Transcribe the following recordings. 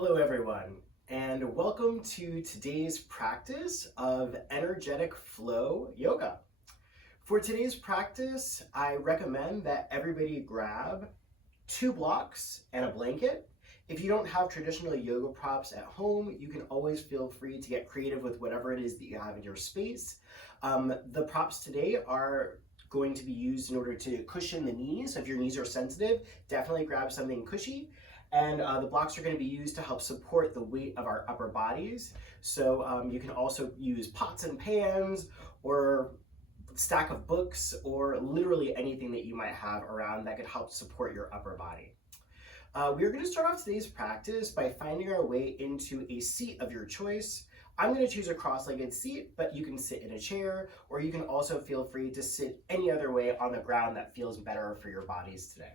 Hello everyone, and welcome to today's practice of energetic flow yoga. For today's practice, I recommend that everybody grab 2 blocks and a blanket. If you don't have traditional yoga props at home, you can always feel free to get creative with whatever it is that you have in your space. The props today are going to be used in order to cushion the knees. So if your knees are sensitive, definitely grab something cushy. And the blocks are going to be used to help support the weight of our upper bodies. So you can also use pots and pans or stack of books or literally anything that you might have around that could help support your upper body. We're going to start off today's practice by finding our way into a seat of your choice. I'm going to choose a cross-legged seat, but you can sit in a chair, or you can also feel free to sit any other way on the ground that feels better for your bodies today.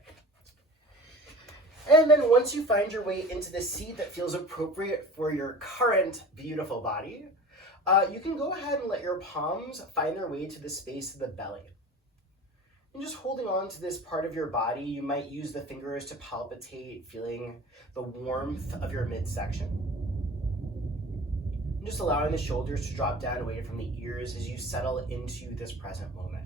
And then once you find your way into the seat that feels appropriate for your current beautiful body, you can go ahead and let your palms find their way to the space of the belly. And just holding on to this part of your body, you might use the fingers to palpitate, feeling the warmth of your midsection. And just allowing the shoulders to drop down away from the ears as you settle into this present moment.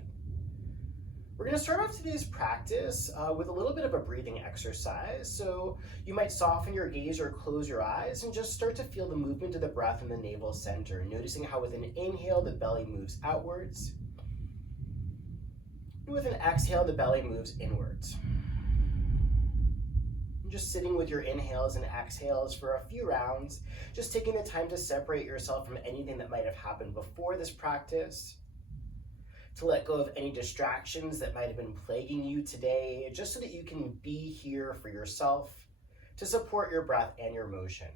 We're going to start off today's practice with a little bit of a breathing exercise. So you might soften your gaze or close your eyes and just start to feel the movement of the breath in the navel center, noticing how with an inhale, the belly moves outwards. And with an exhale, the belly moves inwards. And just sitting with your inhales and exhales for a few rounds, just taking the time to separate yourself from anything that might have happened before this practice, to let go of any distractions that might have been plaguing you today, just so that you can be here for yourself to support your breath and your motion.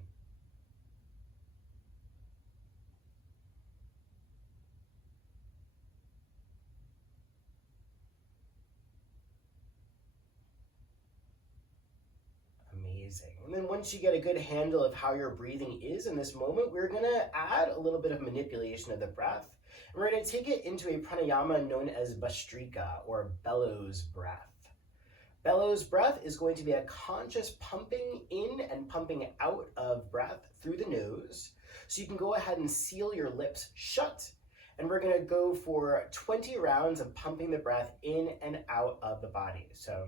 Amazing. And then once you get a good handle of how your breathing is in this moment, we're going to add a little bit of manipulation of the breath. And we're going to take it into a pranayama known as Bhastrika, or bellows breath. Bellows breath is going to be a conscious pumping in and pumping out of breath through the nose. So you can go ahead and seal your lips shut. And we're going to go for 20 rounds of pumping the breath in and out of the body. So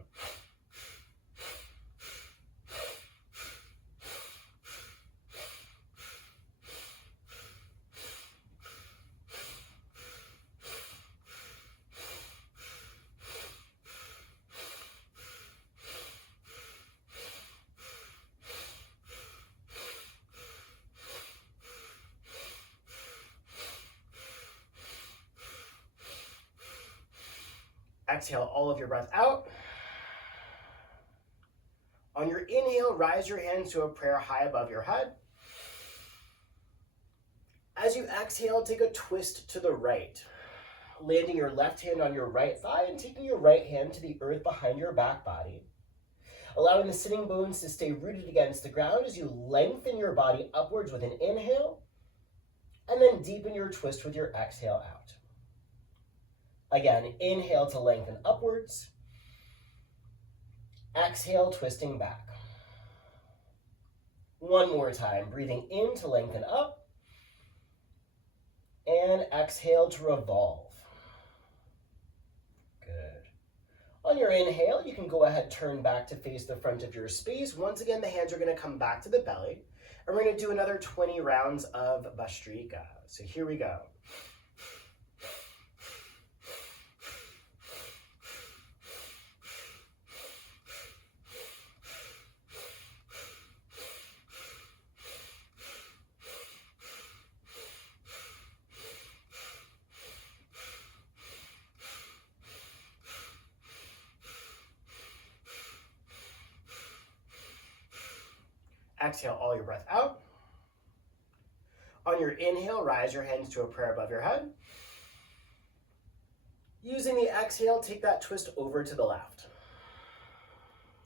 exhale all of your breath out. On your inhale, rise your hands to a prayer high above your head. As you exhale, take a twist to the right, landing your left hand on your right thigh and taking your right hand to the earth behind your back body, allowing the sitting bones to stay rooted against the ground as you lengthen your body upwards with an inhale, and then deepen your twist with your exhale out. Again, inhale to lengthen upwards. Exhale, twisting back. One more time, breathing in to lengthen up. And exhale to revolve. Good. On your inhale, you can go ahead, turn back to face the front of your space. Once again, the hands are going to come back to the belly. And we're going to do another 20 rounds of Bhastrika. So here we go. Exhale all your breath out. On your inhale, rise your hands to a prayer above your head. Using the exhale, take that twist over to the left.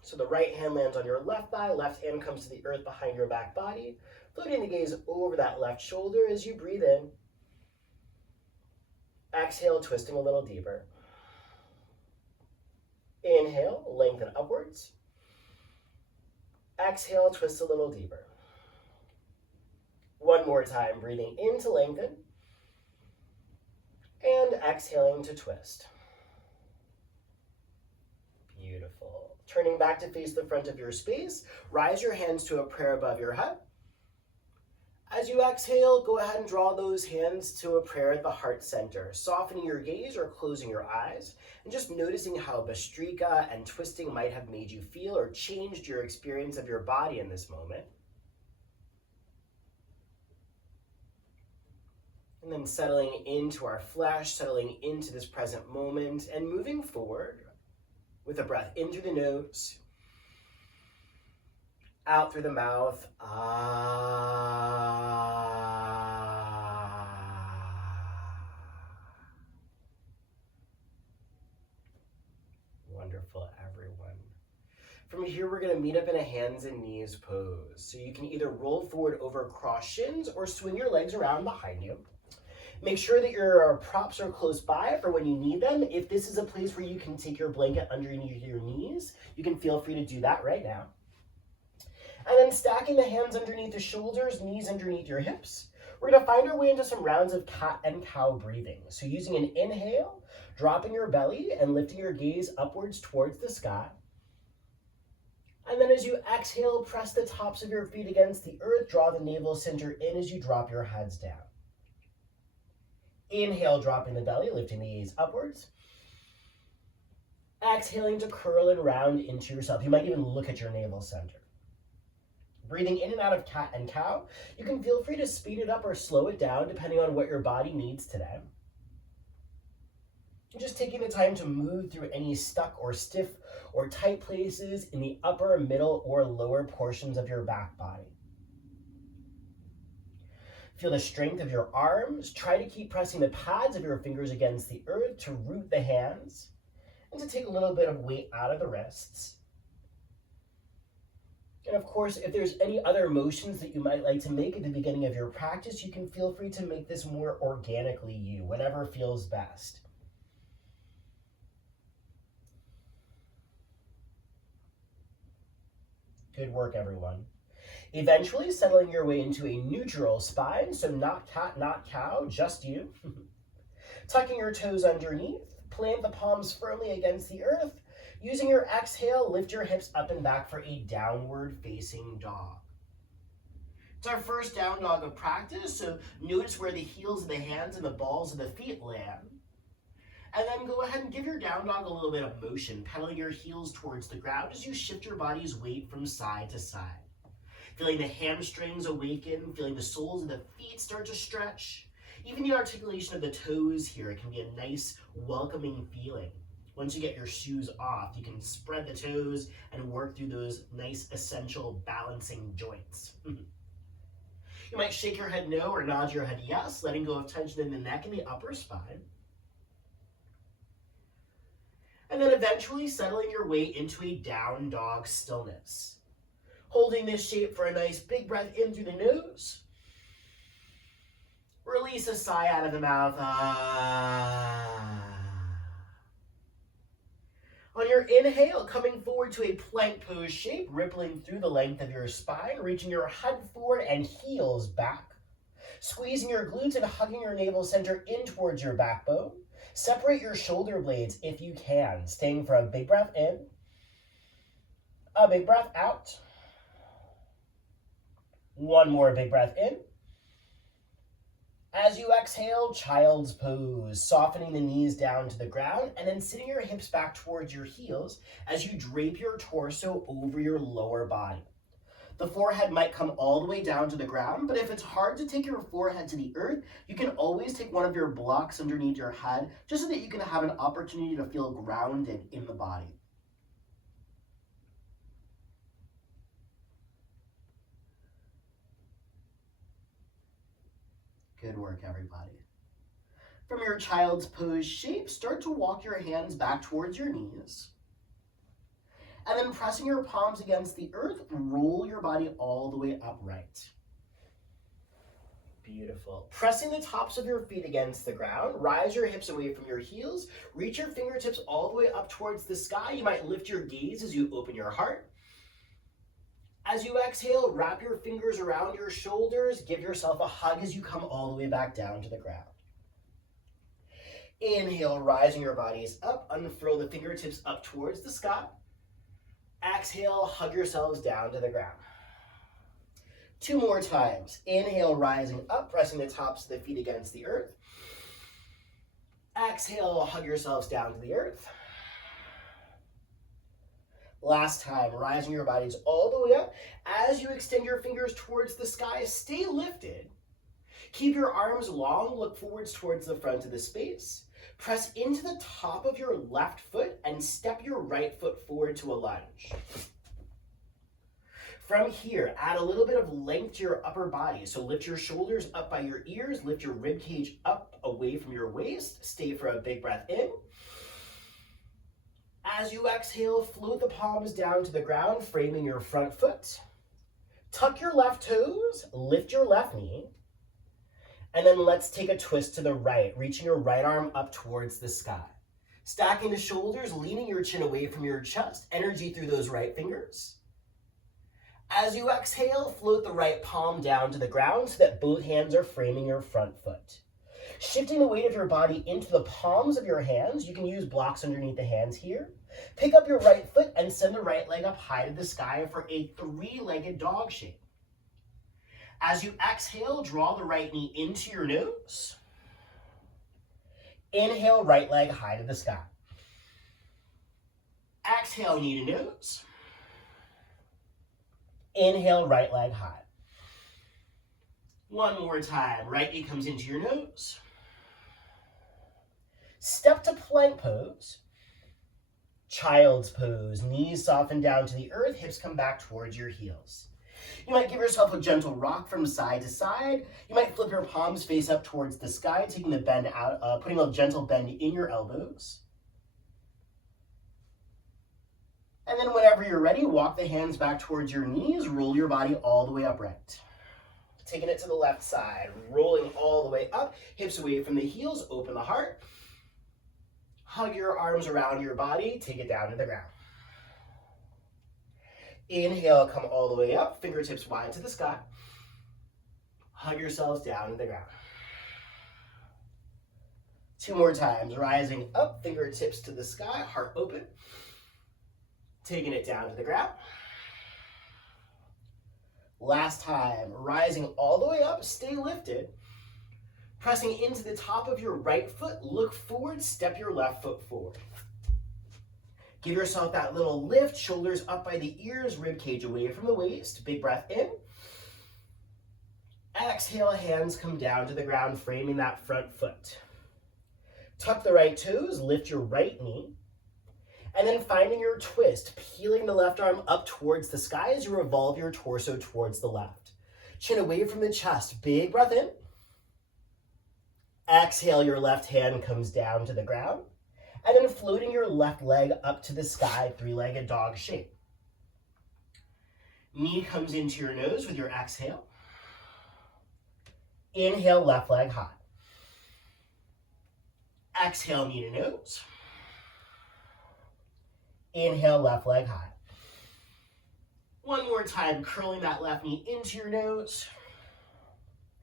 So the right hand lands on your left thigh, left hand comes to the earth behind your back body, floating the gaze over that left shoulder as you breathe in. Exhale, twisting a little deeper. Inhale, lengthen upwards. Exhale, twist a little deeper. One more time, breathing in to lengthen, and exhaling to twist. Beautiful. Turning back to face the front of your space, rise your hands to a prayer above your head. As you exhale, go ahead and draw those hands to a prayer at the heart center, softening your gaze or closing your eyes, and just noticing how Bhastrika and twisting might have made you feel or changed your experience of your body in this moment. And then settling into our flesh, settling into this present moment, and moving forward with a breath in through the nose, out through the mouth. Wonderful, everyone. From here, we're going to meet up in a hands and knees pose. So you can either roll forward over cross shins or swing your legs around behind you. Make sure that your props are close by for when you need them. If this is a place where you can take your blanket underneath your knees, you can feel free to do that right now. And then stacking the hands underneath the shoulders, knees underneath your hips. We're going to find our way into some rounds of cat and cow breathing. So using an inhale, dropping your belly and lifting your gaze upwards towards the sky. And then as you exhale, press the tops of your feet against the earth, draw the navel center in as you drop your heads down. Inhale, dropping the belly, lifting the gaze upwards. Exhaling to curl and round into yourself. You might even look at your navel center. Breathing in and out of cat and cow. You can feel free to speed it up or slow it down depending on what your body needs today. Just taking the time to move through any stuck or stiff or tight places in the upper, middle, or lower portions of your back body. Feel the strength of your arms. Try to keep pressing the pads of your fingers against the earth to root the hands and to take a little bit of weight out of the wrists. And of course, if there's any other motions that you might like to make at the beginning of your practice, you can feel free to make this more organically you, whatever feels best. Good work, everyone. Eventually settling your way into a neutral spine, so not cat, not cow, just you. Tucking your toes underneath, plant the palms firmly against the earth. Using your exhale, lift your hips up and back for a downward facing dog. It's our first down dog of practice, so notice where the heels of the hands and the balls of the feet land. And then go ahead and give your down dog a little bit of motion, pedaling your heels towards the ground as you shift your body's weight from side to side. Feeling the hamstrings awaken, feeling the soles of the feet start to stretch. Even the articulation of the toes here can be a nice, welcoming feeling. Once you get your shoes off, you can spread the toes and work through those nice, essential balancing joints. You might shake your head no or nod your head yes, letting go of tension in the neck and the upper spine. And then eventually settling your way into a down dog stillness. Holding this shape for a nice big breath in through the nose. Release a sigh out of the mouth. On your inhale, coming forward to a plank pose shape, rippling through the length of your spine, reaching your head forward and heels back. Squeezing your glutes and hugging your navel center in towards your backbone. Separate your shoulder blades if you can, staying for a big breath in, a big breath out. One more big breath in. As you exhale, child's pose, softening the knees down to the ground and then sitting your hips back towards your heels as you drape your torso over your lower body. The forehead might come all the way down to the ground, but if it's hard to take your forehead to the earth, you can always take one of your blocks underneath your head just so that you can have an opportunity to feel grounded in the body. Good work, everybody. From your child's pose shape, start to walk your hands back towards your knees. And then pressing your palms against the earth, roll your body all the way upright. Beautiful. Pressing the tops of your feet against the ground, rise your hips away from your heels, reach your fingertips all the way up towards the sky. You might lift your gaze as you open your heart. As you exhale, wrap your fingers around your shoulders. Give yourself a hug as you come all the way back down to the ground. Inhale, rising your bodies up. Unfurl the fingertips up towards the sky. Exhale, hug yourselves down to the ground. 2 more times. Inhale, rising up, pressing the tops of the feet against the earth. Exhale, hug yourselves down to the earth. Last time, rising your bodies all the way up. As you extend your fingers towards the sky, stay lifted. Keep your arms long, look forwards towards the front of the space. Press into the top of your left foot and step your right foot forward to a lunge. From here, add a little bit of length to your upper body. So lift your shoulders up by your ears, lift your rib cage up away from your waist. Stay for a big breath in. As you exhale, float the palms down to the ground, framing your front foot. Tuck your left toes, lift your left knee. And then let's take a twist to the right, reaching your right arm up towards the sky. Stacking the shoulders, leaning your chin away from your chest, energy through those right fingers. As you exhale, float the right palm down to the ground so that both hands are framing your front foot. Shifting the weight of your body into the palms of your hands, you can use blocks underneath the hands here. Pick up your right foot and send the right leg up high to the sky for a 3-legged dog shape. As you exhale, draw the right knee into your nose. Inhale, right leg high to the sky. Exhale, knee to nose. Inhale, right leg high. One more time, right knee comes into your nose. Step to plank pose. Child's pose, knees soften down to the earth, hips come back towards your heels. You might give yourself a gentle rock from side to side. You might flip your palms face up towards the sky, taking the bend out, putting a gentle bend in your elbows. And then whenever you're ready, walk the hands back towards your knees, roll your body all the way upright. Taking it to the left side, rolling all the way up, hips away from the heels, open the heart. Hug your arms around your body, take it down to the ground. Inhale, come all the way up, fingertips wide to the sky. Hug yourselves down to the ground. 2 more times, rising up, fingertips to the sky, heart open. Taking it down to the ground. Last time, rising all the way up, stay lifted. Pressing into the top of your right foot, look forward, step your left foot forward. Give yourself that little lift, shoulders up by the ears, rib cage away from the waist. Big breath in. Exhale, hands come down to the ground, framing that front foot. Tuck the right toes, lift your right knee. And then finding your twist, peeling the left arm up towards the sky as you revolve your torso towards the left. Chin away from the chest, big breath in. Exhale, your left hand comes down to the ground. And then floating your left leg up to the sky, 3-legged dog shape. Knee comes into your nose with your exhale. Inhale, left leg high. Exhale, knee to nose. Inhale, left leg high. One more time, curling that left knee into your nose.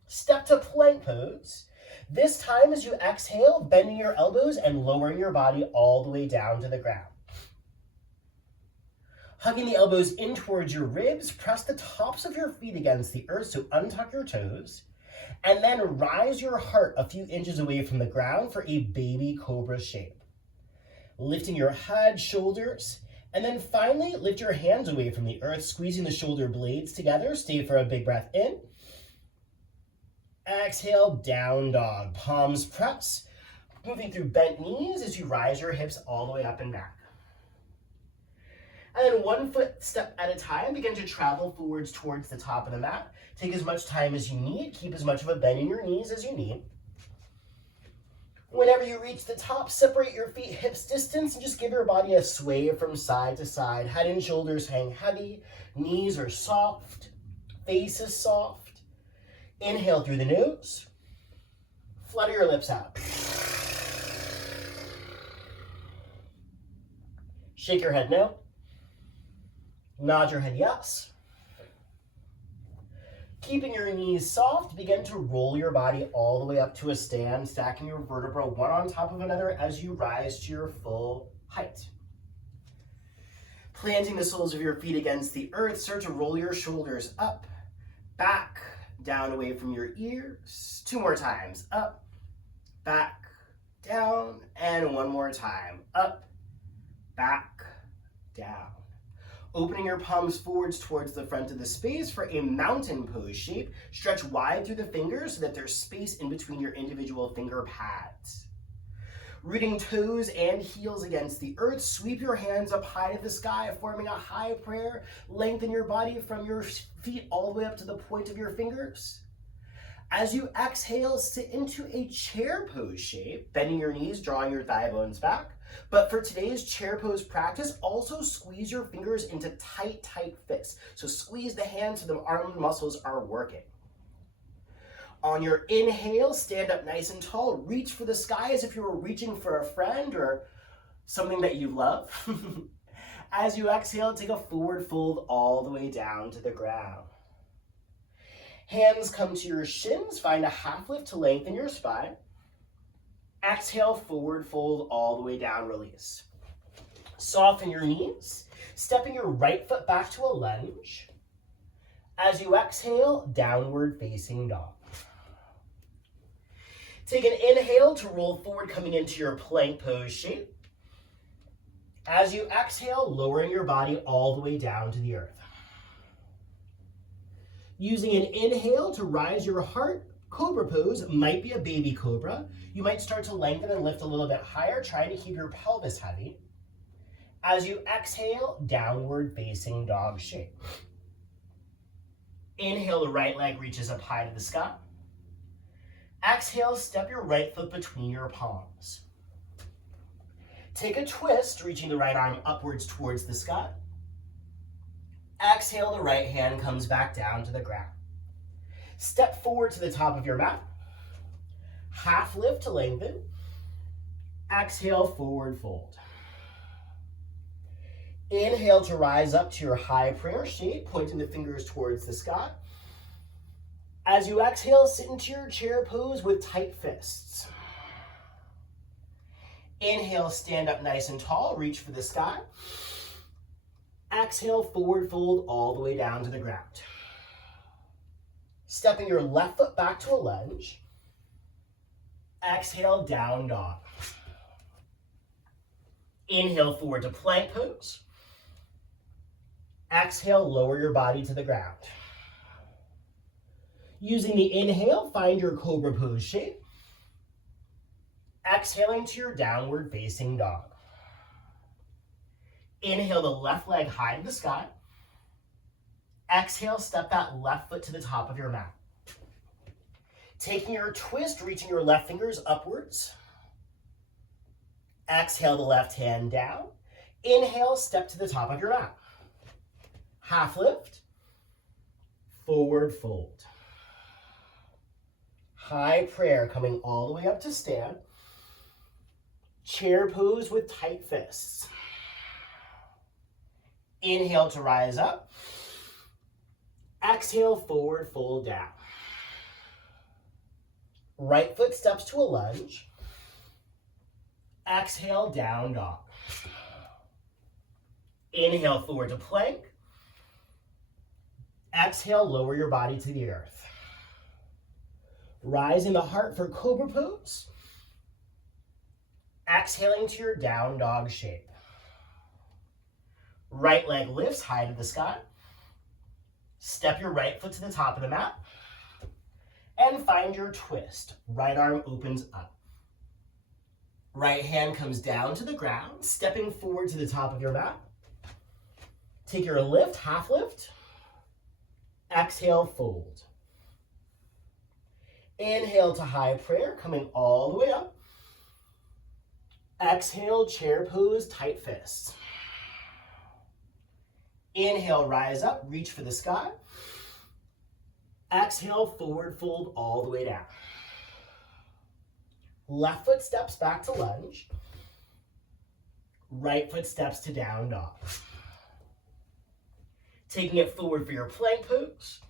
Step to plank pose. This time as you exhale, bending your elbows and lowering your body all the way down to the ground. Hugging the elbows in towards your ribs, press the tops of your feet against the earth, so untuck your toes. And then rise your heart a few inches away from the ground for a baby cobra shape. Lifting your head, shoulders, and then finally lift your hands away from the earth, squeezing the shoulder blades together. Stay for a big breath in. Exhale, down dog. Palms press, moving through bent knees as you rise your hips all the way up and back. And then 1 foot step at a time, begin to travel forwards towards the top of the mat. Take as much time as you need. Keep as much of a bend in your knees as you need. Whenever you reach the top, separate your feet hips distance and just give your body a sway from side to side. Head and shoulders hang heavy. Knees are soft. Face is soft. Inhale through the nose. Flutter your lips out. Shake your head no. Nod your head yes. Keeping your knees soft, begin to roll your body all the way up to a stand, stacking your vertebrae one on top of another as you rise to your full height. Planting the soles of your feet against the earth, start to roll your shoulders up, back, down away from your ears. 2 more times. Up, back, down, and 1 more time. Up, back, down. Opening your palms forwards towards the front of the space for a mountain pose shape. Stretch wide through the fingers so that there's space in between your individual finger pads. Rooting toes and heels against the earth, sweep your hands up high to the sky, forming a high prayer. Lengthen your body from your feet all the way up to the point of your fingers. As you exhale, sit into a chair pose shape, bending your knees, drawing your thigh bones back. But for today's chair pose practice, also squeeze your fingers into tight, tight fists. So squeeze the hands so the arm muscles are working. On your inhale, stand up nice and tall. Reach for the sky as if you were reaching for a friend or something that you love. As you exhale, take a forward fold all the way down to the ground. Hands come to your shins. Find a half lift to lengthen your spine. Exhale, forward fold all the way down, release. Soften your knees, stepping your right foot back to a lunge. As you exhale, downward facing dog. Take an inhale to roll forward, coming into your plank pose shape. As you exhale, lowering your body all the way down to the earth. Using an inhale to rise your heart, cobra pose might be a baby cobra. You might start to lengthen and lift a little bit higher, trying to keep your pelvis heavy. As you exhale, downward facing dog shape. Inhale, the right leg reaches up high to the sky. Exhale, step your right foot between your palms. Take a twist, reaching the right arm upwards towards the sky. Exhale, the right hand comes back down to the ground. Step forward to the top of your mat. Half lift to lengthen. Exhale, forward fold. Inhale to rise up to your high prayer shape, pointing the fingers towards the sky. As you exhale, sit into your chair pose with tight fists. Inhale, stand up nice and tall, reach for the sky. Exhale, forward fold all the way down to the ground. Stepping your left foot back to a lunge. Exhale, down dog. Inhale, forward to plank pose. Exhale, lower your body to the ground. Using the inhale, find your cobra pose shape. Exhaling to your downward facing dog. Inhale the left leg high to the sky. Exhale, step that left foot to the top of your mat. Taking your twist, reaching your left fingers upwards. Exhale the left hand down. Inhale, step to the top of your mat. Half lift, forward fold. High prayer coming all the way up to stand. Chair pose with tight fists. Inhale to rise up. Exhale, forward fold down. Right foot steps to a lunge. Exhale, down dog. Inhale, forward to plank. Exhale, lower your body to the earth. Rising the heart for cobra pose. Exhaling to your down dog shape. Right leg lifts high to the sky. Step your right foot to the top of the mat. And find your twist. Right arm opens up. Right hand comes down to the ground, stepping forward to the top of your mat. Take your lift, half lift. Exhale, fold. Inhale to high prayer, coming all the way up. Exhale, chair pose, tight fists. Inhale, rise up, reach for the sky. Exhale, forward fold all the way down. Left foot steps back to lunge. Right foot steps to down dog. Taking it forward for your plank pose.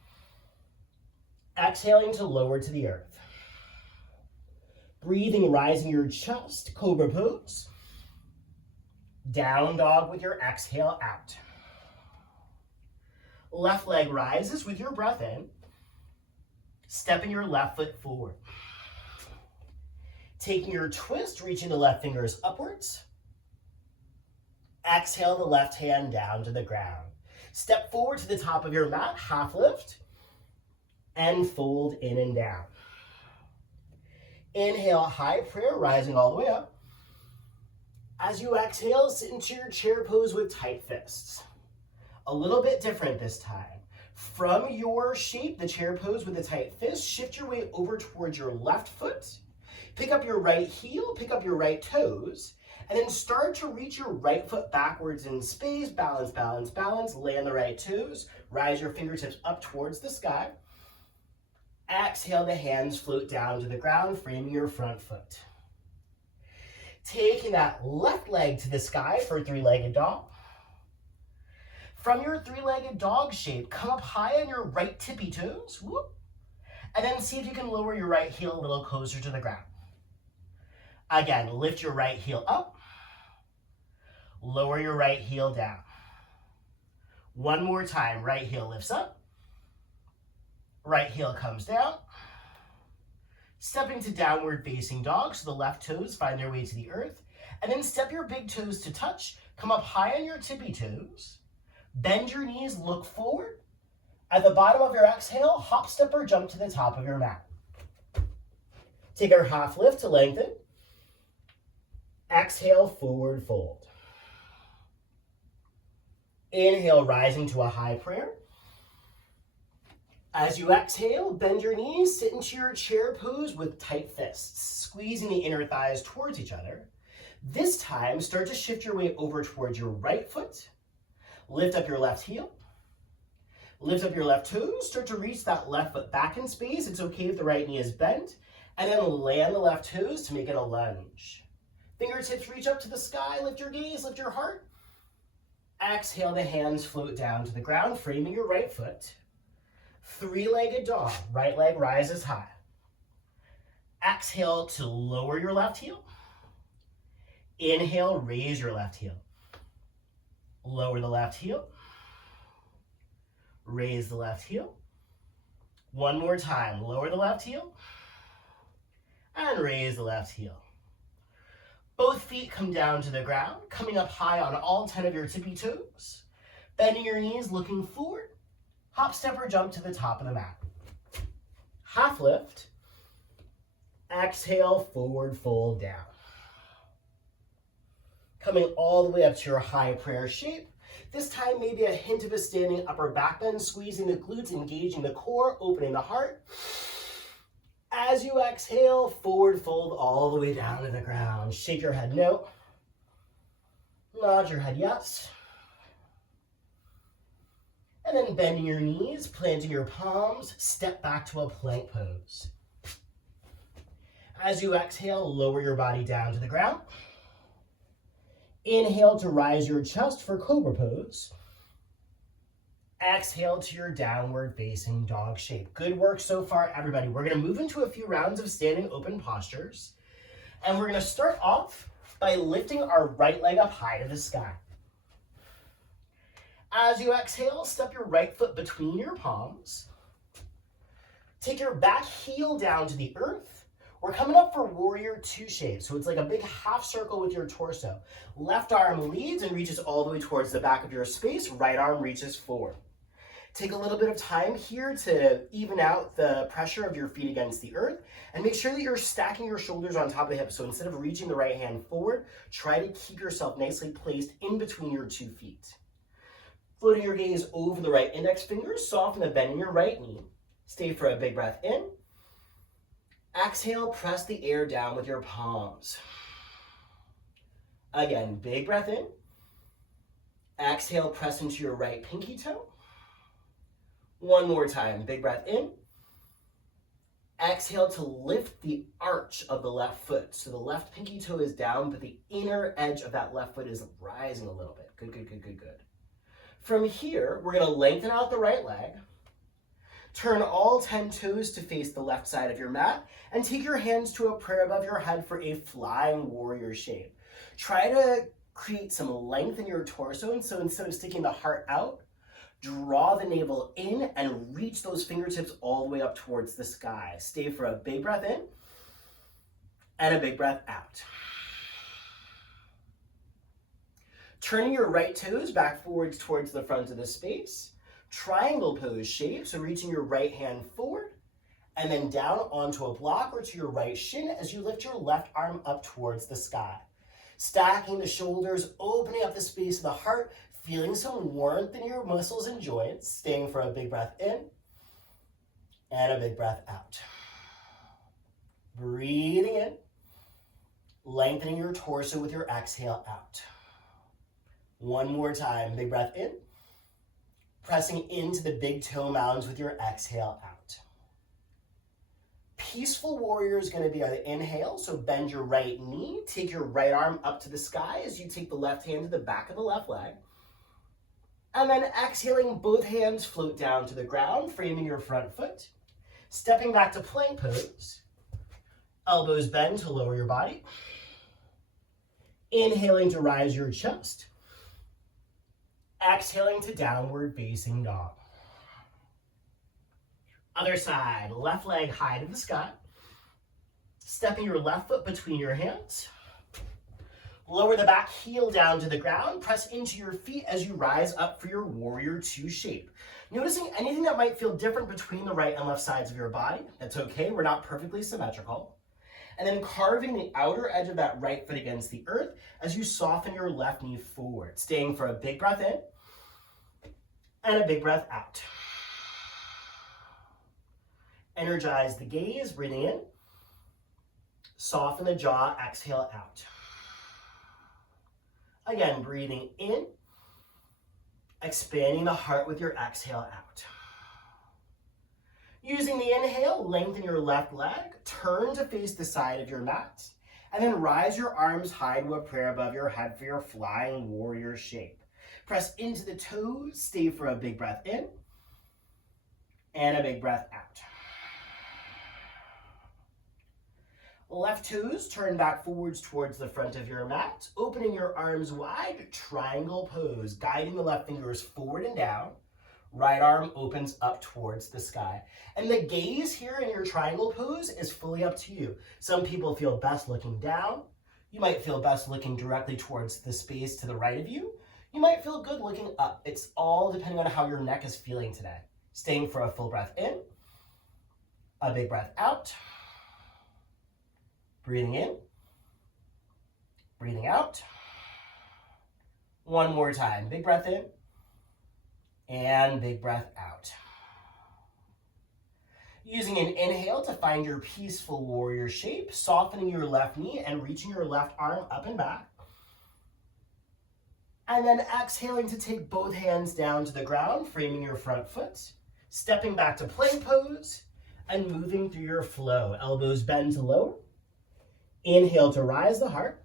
Exhaling to lower to the earth. Breathing, rising your chest, cobra pose. Down dog with your exhale out. Left leg rises with your breath in. Stepping your left foot forward. Taking your twist, reaching the left fingers upwards. Exhale the left hand down to the ground. Step forward to the top of your mat, half lift, and fold in and down. Inhale, high prayer, rising all the way up. As you exhale, sit into your chair pose with tight fists. A little bit different this time. From your shape, the chair pose with a tight fist, shift your way over towards your left foot. Pick up your right heel, pick up your right toes, and then start to reach your right foot backwards in space. Balance, balance, balance. Land the right toes. Rise your fingertips up towards the sky. Exhale, the hands float down to the ground, framing your front foot. Taking that left leg to the sky for three-legged dog. From your three-legged dog shape, come up high on your right tippy toes. Whoop. And then see if you can lower your right heel a little closer to the ground. Again, lift your right heel up. Lower your right heel down. One more time, right heel lifts up. Right heel comes down. Stepping to downward facing dog, so the left toes find their way to the earth. And then step your big toes to touch. Come up high on your tippy toes. Bend your knees, look forward. At the bottom of your exhale, hop, step, or jump to the top of your mat. Take our half lift to lengthen. Exhale, forward fold. Inhale, rising to a high prayer. As you exhale, bend your knees, sit into your chair pose with tight fists, squeezing the inner thighs towards each other. This time, start to shift your way over towards your right foot. Lift up your left heel. Lift up your left toes. Start to reach that left foot back in space. It's okay if the right knee is bent. And then land the left toes to make it a lunge. Fingertips reach up to the sky. Lift your gaze, lift your heart. Exhale, the hands float down to the ground, framing your right foot. Three-legged dog. Right leg rises high. Exhale to lower your left heel. Inhale, raise your left heel. Lower the left heel. Raise the left heel. One more time. Lower the left heel. And raise the left heel. Both feet come down to the ground, coming up high on all 10 of your tippy toes. Bending your knees, looking forward. Hop, step, or jump to the top of the mat. Half lift. Exhale, forward fold down. Coming all the way up to your high prayer shape. This time, maybe a hint of a standing upper back bend, squeezing the glutes, engaging the core, opening the heart. As you exhale, forward fold all the way down to the ground. Shake your head no. Nod your head yes. And then bending your knees, planting your palms, step back to a plank pose. As you exhale, lower your body down to the ground. Inhale to rise your chest for cobra pose. Exhale to your downward facing dog shape. Good work so far, everybody. We're going to move into a few rounds of standing open postures. And we're going to start off by lifting our right leg up high to the sky. As you exhale, step your right foot between your palms. Take your back heel down to the earth. We're coming up for warrior two shape. So it's like a big half circle with your torso. Left arm leads and reaches all the way towards the back of your space. Right arm reaches forward. Take a little bit of time here to even out the pressure of your feet against the earth and make sure that you're stacking your shoulders on top of the hips. So instead of reaching the right hand forward, try to keep yourself nicely placed in between your 2 feet. Floating your gaze over the right index fingers, soften the bend in your right knee. Stay for a big breath in. Exhale, press the air down with your palms. Again, big breath in. Exhale, press into your right pinky toe. One more time, big breath in. Exhale to lift the arch of the left foot. So the left pinky toe is down, but the inner edge of that left foot is rising a little bit. Good, good, good, good, good. From here, we're going to lengthen out the right leg. Turn all 10 toes to face the left side of your mat and take your hands to a prayer above your head for a flying warrior shape. Try to create some length in your torso, and so instead of sticking the heart out, draw the navel in and reach those fingertips all the way up towards the sky. Stay for a big breath in and a big breath out. Turning your right toes back forwards towards the front of the space. Triangle pose shape, so reaching your right hand forward and then down onto a block or to your right shin as you lift your left arm up towards the sky. Stacking the shoulders, opening up the space of the heart, feeling some warmth in your muscles and joints, staying for a big breath in and a big breath out. Breathing in, lengthening your torso with your exhale out. One more time, big breath in, pressing into the big toe mounds with your exhale out. Peaceful warrior is going to be on the inhale, so bend your right knee, take your right arm up to the sky as you take the left hand to the back of the left leg. And then exhaling, both hands float down to the ground, framing your front foot. Stepping back to plank pose. Elbows bend to lower your body. Inhaling to rise your chest. Exhaling to downward facing dog. Other side, left leg high to the sky. Stepping your left foot between your hands. Lower the back heel down to the ground. Press into your feet as you rise up for your warrior two shape. Noticing anything that might feel different between the right and left sides of your body. That's okay, we're not perfectly symmetrical. And then carving the outer edge of that right foot against the earth as you soften your left knee forward. Staying for a big breath in and a big breath out. Energize the gaze, breathing in. Soften the jaw, exhale out. Again, breathing in. Expanding the heart with your exhale out. Using the inhale, lengthen your left leg, turn to face the side of your mat, and then rise your arms high to a prayer above your head for your flying warrior shape. Press into the toes, stay for a big breath in, and a big breath out. Left toes turn back forwards towards the front of your mat, opening your arms wide, triangle pose, guiding the left fingers forward and down. Right arm opens up towards the sky. And the gaze here in your triangle pose is fully up to you. Some people feel best looking down. You might feel best looking directly towards the space to the right of you. You might feel good looking up. It's all depending on how your neck is feeling today. Staying for a full breath in, a big breath out. Breathing in, breathing out. One more time, big breath in, and big breath out. Using an inhale to find your peaceful warrior shape, softening your left knee and reaching your left arm up and back. And then exhaling to take both hands down to the ground, framing your front foot, stepping back to plank pose, and moving through your flow. Elbows bend to lower. Inhale to rise the heart.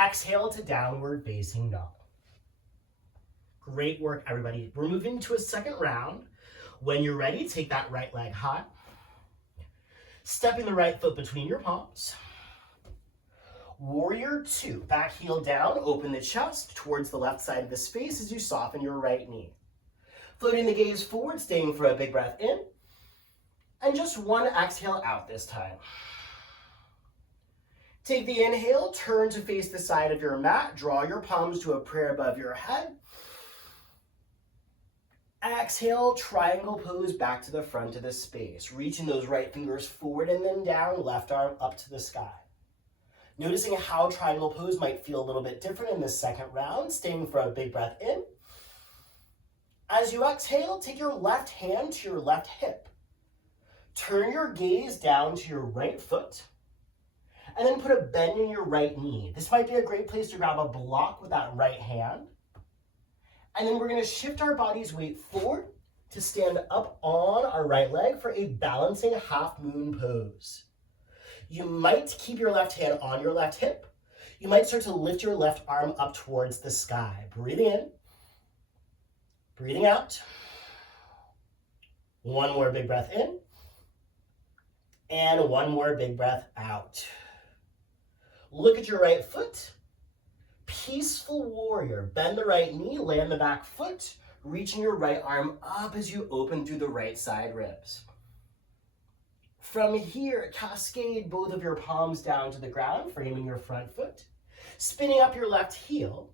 Exhale to downward facing dog. Great work, everybody. We're moving to a second round. When you're ready, take that right leg high. Stepping the right foot between your palms. Warrior two. Back heel down, open the chest towards the left side of the space as you soften your right knee. Floating the gaze forward, staying for a big breath in. And just one exhale out this time. Take the inhale, turn to face the side of your mat, draw your palms to a prayer above your head. Exhale, triangle pose back to the front of the space, reaching those right fingers forward and then down, left arm up to the sky. Noticing how triangle pose might feel a little bit different in this second round, staying for a big breath in. As you exhale, take your left hand to your left hip. Turn your gaze down to your right foot. And then put a bend in your right knee. This might be a great place to grab a block with that right hand. And then we're going to shift our body's weight forward to stand up on our right leg for a balancing half moon pose. You might keep your left hand on your left hip. You might start to lift your left arm up towards the sky. Breathing in, breathing out. One more big breath in. And one more big breath out. Look at your right foot. Peaceful warrior. Bend the right knee, land the back foot, reaching your right arm up as you open through the right side ribs. From here, cascade both of your palms down to the ground, framing your front foot. Spinning up your left heel.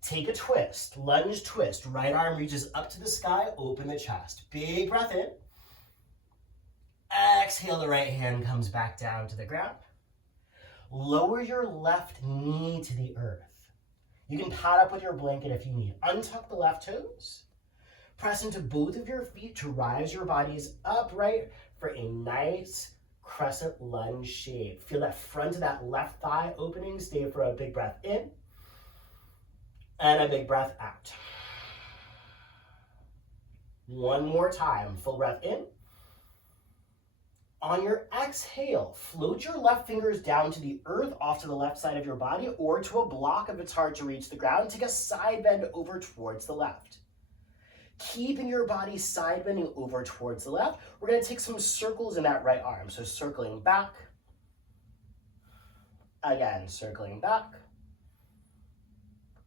Take a twist, lunge twist. Right arm reaches up to the sky, open the chest. Big breath in. Exhale, the right hand comes back down to the ground. Lower your left knee to the earth. You can pad up with your blanket if you need. Untuck the left toes. Press into both of your feet to rise your bodies upright for a nice crescent lunge shape. Feel that front of that left thigh opening. Stay for a big breath in and a big breath out. One more time. Full breath in. On your exhale, float your left fingers down to the earth off to the left side of your body or to a block if it's hard to reach the ground. Take a side bend over towards the left. Keeping your body side bending over towards the left, we're going to take some circles in that right arm. So circling back. Again, circling back.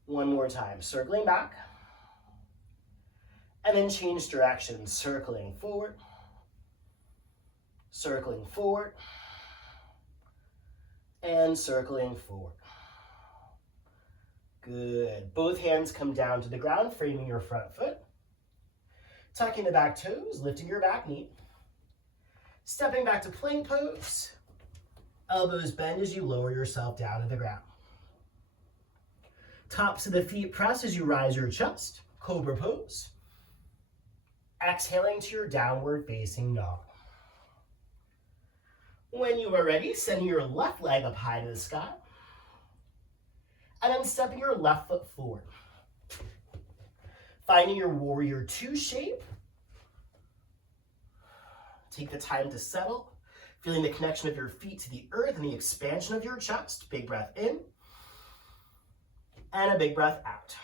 One more time, circling back. And then change direction, circling forward. Circling forward, and circling forward. Good. Both hands come down to the ground, framing your front foot. Tucking the back toes, lifting your back knee. Stepping back to plank pose. Elbows bend as you lower yourself down to the ground. Tops of the feet press as you rise your chest. Cobra pose. Exhaling to your downward facing dog. When you are ready, sending your left leg up high to the sky. And then stepping your left foot forward. Finding your warrior two shape. Take the time to settle. Feeling the connection of your feet to the earth and the expansion of your chest. Big breath in. And a big breath out.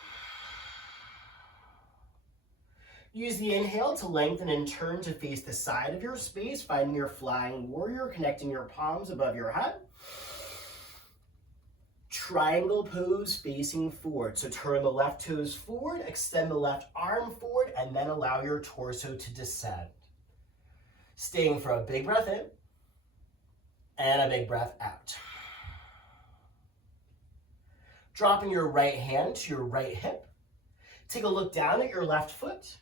Use the inhale to lengthen and turn to face the side of your space, finding your flying warrior, connecting your palms above your head. Triangle pose facing forward. So turn the left toes forward, extend the left arm forward, and then allow your torso to descend. Staying for a big breath in and a big breath out. Dropping your right hand to your right hip. Take a look down at your left foot.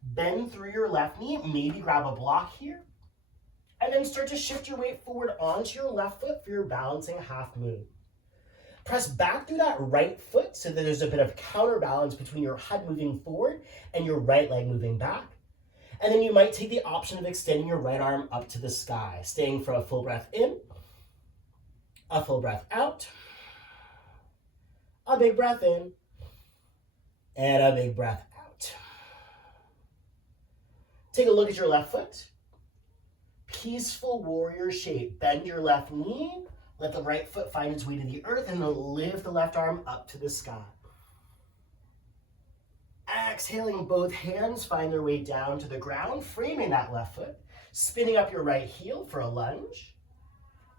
Bend through your left knee, maybe grab a block here. And then start to shift your weight forward onto your left foot for your balancing half moon. Press back through that right foot so that there's a bit of counterbalance between your head moving forward and your right leg moving back. And then you might take the option of extending your right arm up to the sky, staying for a full breath in, a full breath out, a big breath in, and a big breath out. Take a look at your left foot. Peaceful warrior shape. Bend your left knee. Let the right foot find its way to the earth and then lift the left arm up to the sky. Exhaling, both hands find their way down to the ground, framing that left foot. Spinning up your right heel for a lunge.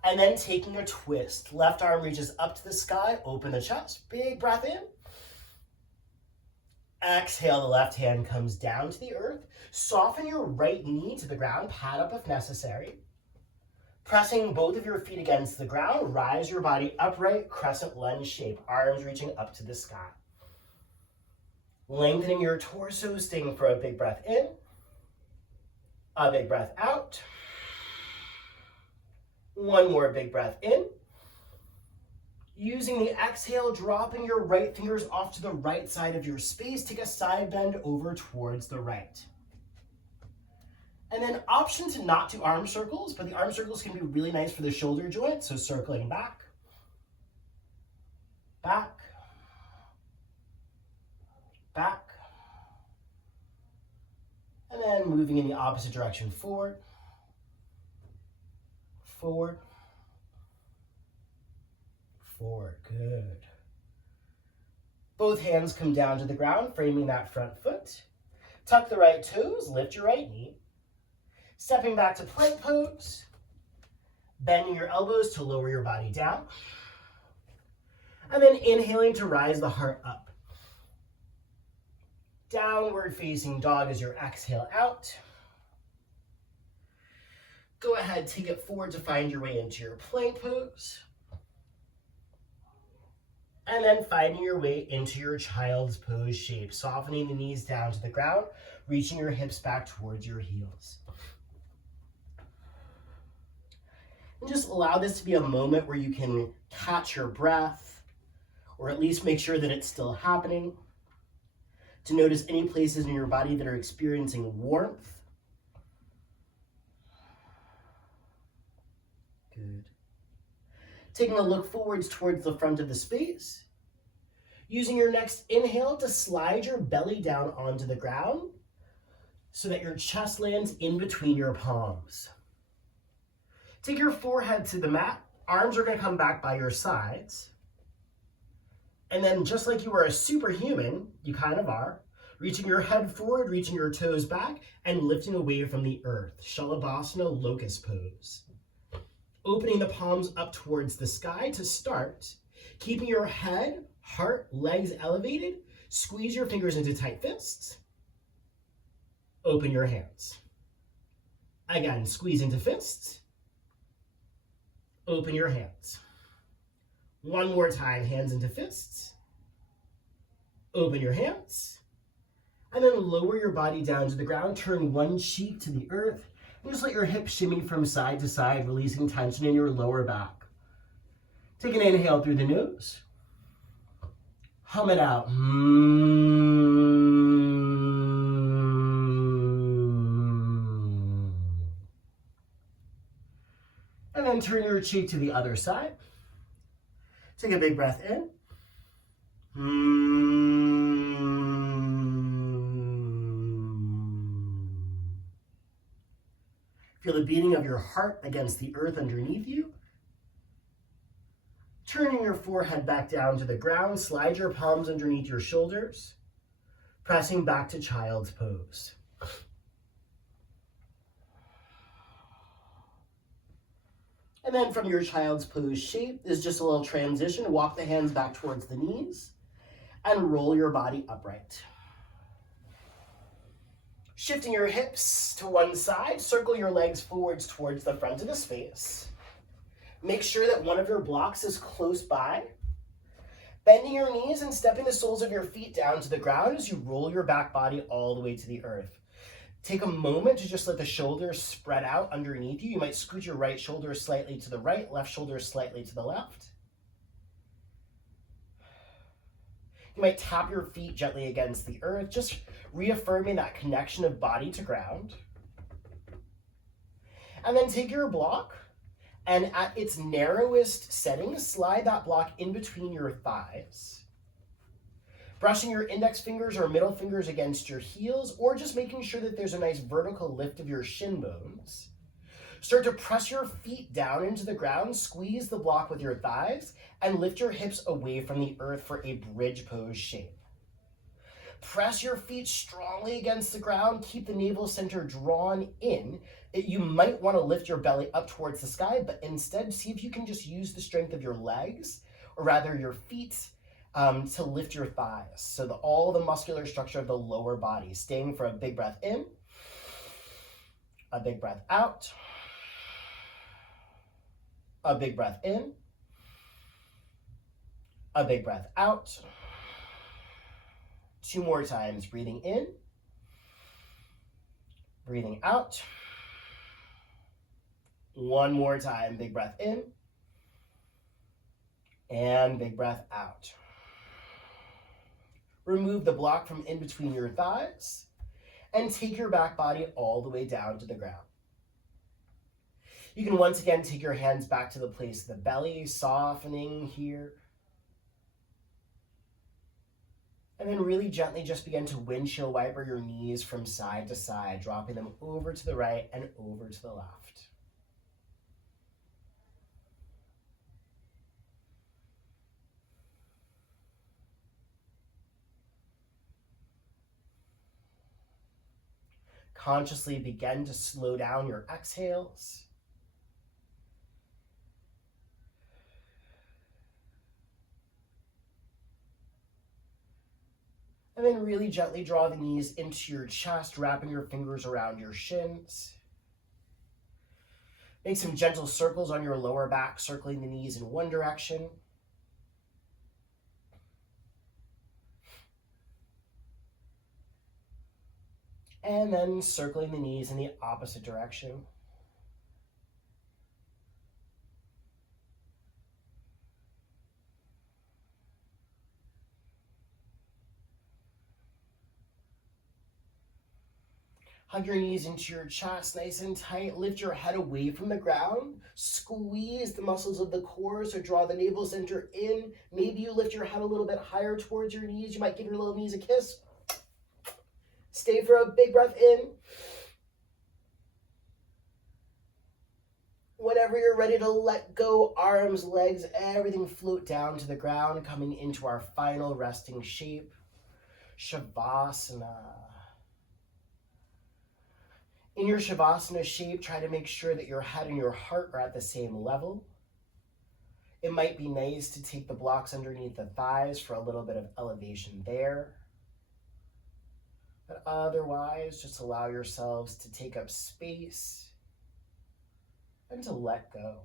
And then taking a twist. Left arm reaches up to the sky, open the chest. Big breath in. Exhale, the left hand comes down to the earth. Soften your right knee to the ground, pad up if necessary. Pressing both of your feet against the ground, rise your body upright, crescent lunge shape, arms reaching up to the sky. Lengthening your torso, staying for a big breath in, a big breath out. One more big breath in. Using the exhale, dropping your right fingers off to the right side of your space. Take a side bend over towards the right. And then option to not do arm circles, but the arm circles can be really nice for the shoulder joint. So circling back, back, back. And then moving in the opposite direction, forward, forward, forward. Good. Both hands come down to the ground, framing that front foot. Tuck the right toes, lift your right knee. Stepping back to plank pose. Bending your elbows to lower your body down. And then inhaling to rise the heart up. Downward facing dog as your exhale out. Go ahead, take it forward to find your way into your plank pose. And then finding your way into your child's pose shape, softening the knees down to the ground, reaching your hips back towards your heels. And just allow this to be a moment where you can catch your breath, or at least make sure that it's still happening. To notice any places in your body that are experiencing warmth. Good. Taking a look forwards towards the front of the space. Using your next inhale to slide your belly down onto the ground so that your chest lands in between your palms. Take your forehead to the mat. Arms are going to come back by your sides. And then just like you are a superhuman, you kind of are, reaching your head forward, reaching your toes back, and lifting away from the earth. Shalabhasana, locust pose. Opening the palms up towards the sky to start. Keeping your head, heart, legs elevated. Squeeze your fingers into tight fists. Open your hands. Again, squeeze into fists. Open your hands. One more time, hands into fists. Open your hands. And then lower your body down to the ground. Turn one cheek to the earth. And just let your hips shimmy from side to side, releasing tension in your lower back. Take an inhale through the nose. Hum it out. And then turn your cheek to the other side. Take a big breath in. Feel the beating of your heart against the earth underneath you. Turning your forehead back down to the ground, slide your palms underneath your shoulders, pressing back to child's pose. And then from your child's pose shape is just a little transition. Walk the hands back towards the knees and roll your body upright. Shifting your hips to one side, circle your legs forwards towards the front of the space. Make sure that one of your blocks is close by. Bending your knees and stepping the soles of your feet down to the ground as you roll your back body all the way to the earth. Take a moment to just let the shoulders spread out underneath you. You might scoot your right shoulder slightly to the right, left shoulder slightly to the left. You might tap your feet gently against the earth, just reaffirming that connection of body to ground. And then take your block and at its narrowest setting, slide that block in between your thighs. Brushing your index fingers or middle fingers against your heels, or just making sure that there's a nice vertical lift of your shin bones. Start to press your feet down into the ground, squeeze the block with your thighs, and lift your hips away from the earth for a bridge pose shape. Press your feet strongly against the ground, keep the navel center drawn in. You might want to lift your belly up towards the sky, but instead see if you can just use the strength of your legs, or rather your feet, to lift your thighs. So all the muscular structure of the lower body. Staying for a big breath in, a big breath out, a big breath in, a big breath out. 2 more times, breathing in, breathing out. 1 more time, big breath in, and big breath out. Remove the block from in between your thighs, and take your back body all the way down to the ground. You can once again take your hands back to the place of the belly, softening here. And then really gently just begin to windshield wiper your knees from side to side, dropping them over to the right and over to the left. Consciously begin to slow down your exhales. And then really gently draw the knees into your chest, wrapping your fingers around your shins. Make some gentle circles on your lower back, circling the knees in one direction. And then circling the knees in the opposite direction. Hug your knees into your chest, nice and tight. Lift your head away from the ground. Squeeze the muscles of the core, so draw the navel center in. Maybe you lift your head a little bit higher towards your knees. You might give your little knees a kiss. Stay for a big breath in. Whenever you're ready to let go, arms, legs, everything float down to the ground, coming into our final resting shape, Shavasana. In your Shavasana shape, try to make sure that your head and your heart are at the same level. It might be nice to take the blocks underneath the thighs for a little bit of elevation there. But otherwise, just allow yourselves to take up space and to let go.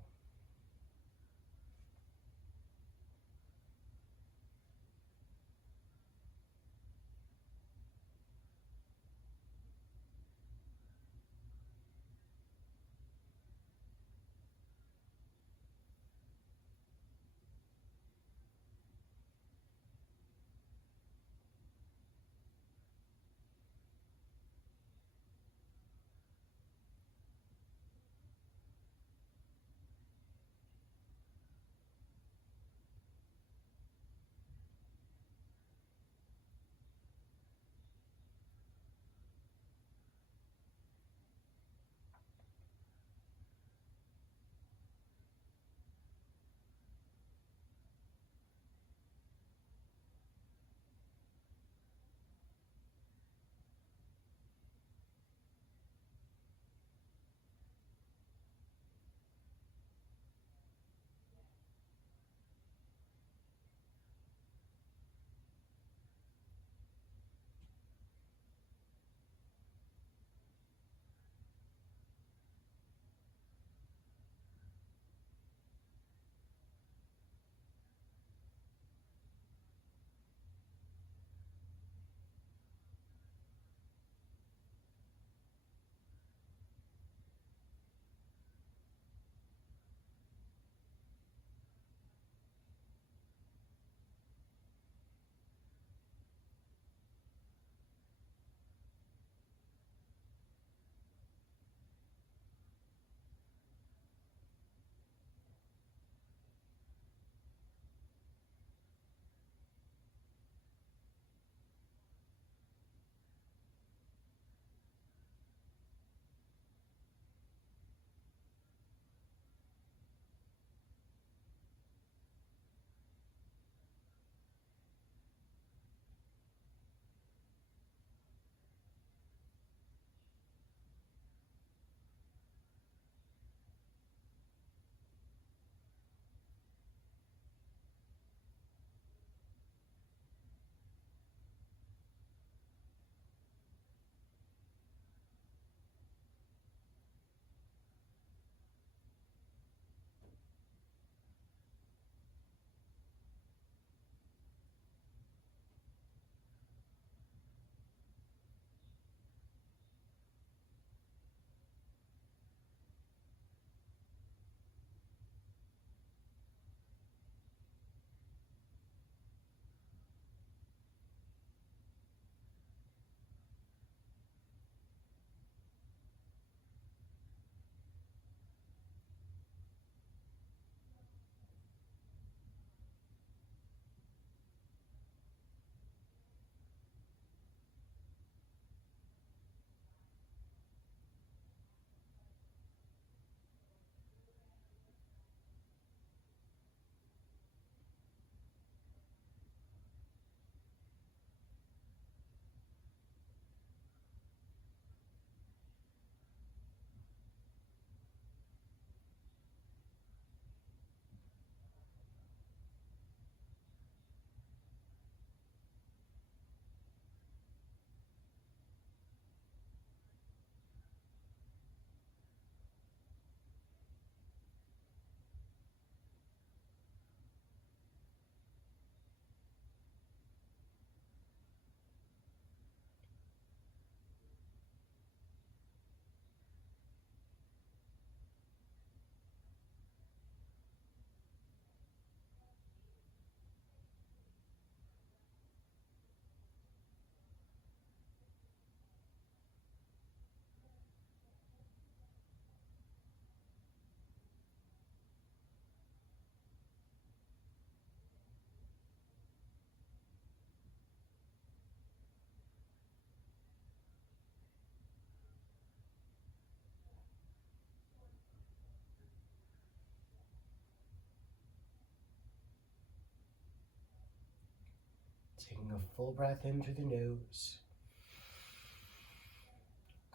Taking a full breath in through the nose,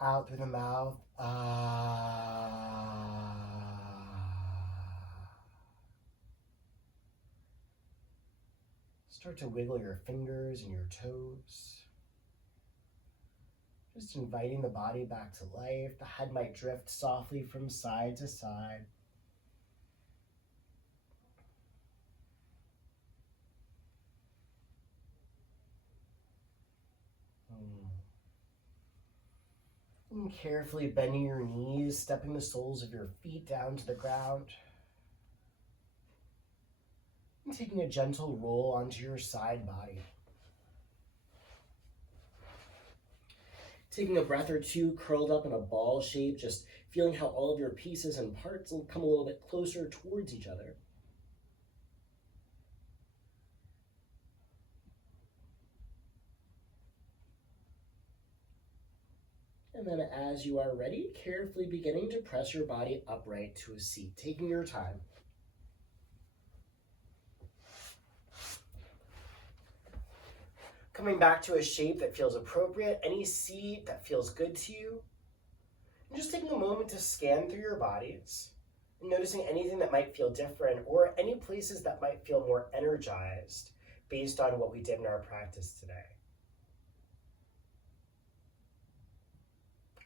out through the mouth. Start to wiggle your fingers and your toes. Just inviting the body back to life. The head might drift softly from side to side. And carefully bending your knees, stepping the soles of your feet down to the ground. And taking a gentle roll onto your side body. Taking a breath or two curled up in a ball shape, just feeling how all of your pieces and parts will come a little bit closer towards each other. And then as you are ready, carefully beginning to press your body upright to a seat, taking your time. Coming back to a shape that feels appropriate, any seat that feels good to you. And just taking a moment to scan through your bodies, and noticing anything that might feel different or any places that might feel more energized based on what we did in our practice today.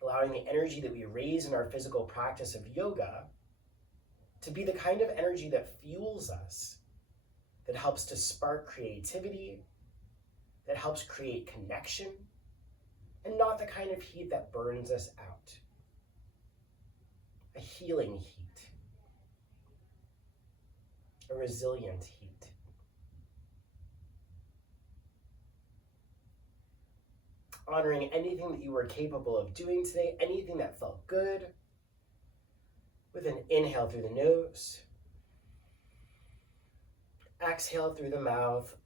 Allowing the energy that we raise in our physical practice of yoga to be the kind of energy that fuels us, that helps to spark creativity, that helps create connection, and not the kind of heat that burns us out. A healing heat, a resilient heat. Honoring anything that you were capable of doing today, anything that felt good. With an inhale through the nose. Exhale through the mouth.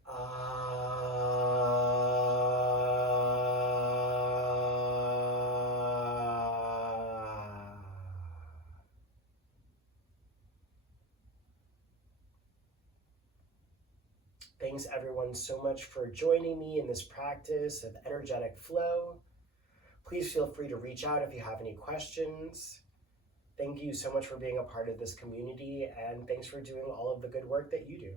Thanks everyone so much for joining me in this practice of energetic flow. Please feel free to reach out if you have any questions. Thank you so much for being a part of this community, and thanks for doing all of the good work that you do.